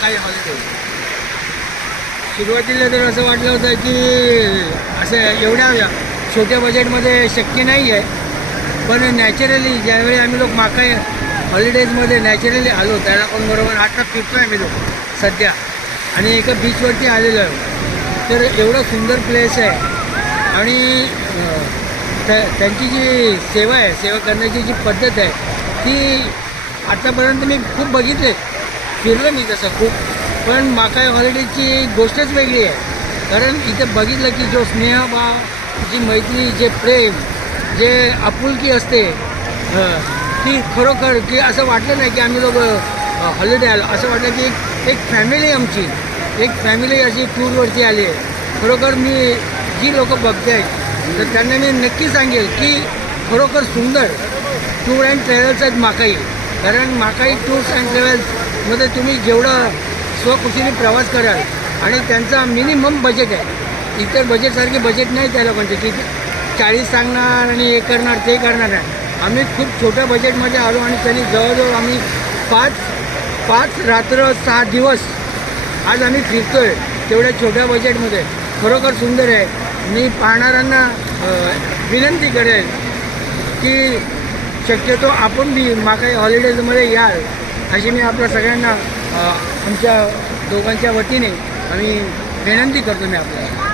काही हॉलिडे सुरुवातीला तर असं वाटलं होतं की असं एवढ्या छोट्या बजेटमध्ये शक्य नाही आहे, पण नॅचरली ज्यावेळी आम्ही लोक माकाई हॉलिडेजमध्ये नॅचरली आलो त्याला पण बरोबर आता फिरतो आहे आम्ही लोक सध्या आणि एका बीचवरती आलेलो आहे. तर एवढं सुंदर प्लेस आहे आणि त्यांची जी सेवा आहे, सेवा करण्याची जी पद्धत आहे ती आतापर्यंत मी खूप बघितले, फिरलो मी तसं खूप, पण माकाई हॉलिडेजची गोष्टच वेगळी आहे. कारण इथं बघितलं की जो स्नेहभाव, जी मैत्री, जे प्रेम, जे आपुलकी असते ती खरोखर की असं वाटलं नाही की आम्ही लोक हॉलिडे आलो, असं वाटलं की एक फॅमिली आमची, एक फॅमिली अशी टूरवरती आली आहे. खरोखर मी जी लोक बघते आहेत तर त्यांना मी नक्की सांगेल की खरोखर सुंदर टूर अँड ट्रॅव्हल्स आहेत माकाई. कारण माकाई टूर्स अँड ट्रॅव्हल्समध्ये तुम्ही जेवढं स्वखुशीने प्रवास कराल आणि त्यांचा मिनिमम बजेट आहे, इतर बजेटसारखे बजेट नाही त्या लोकांचे की 40 सांगणार आणि हे करणार ते करणार आहे. आम्ही खूप छोट्या बजेटमध्ये आलो आणि त्यांनी जवळजवळ आम्ही पाच रात्र 6 दिवस आज आम्ही फिरतो आहे तेवढ्या छोट्या बजेटमध्ये. खरोखर सुंदर आहे. मी पाहणाऱ्यांना विनंती करेन की शक्यतो आपण बी माकाई हॉलिडेजमध्ये याल अशी मी आपल्या सगळ्यांना आमच्या दोघांच्या वतीने आम्ही विनंती करतो मी आपल्याला.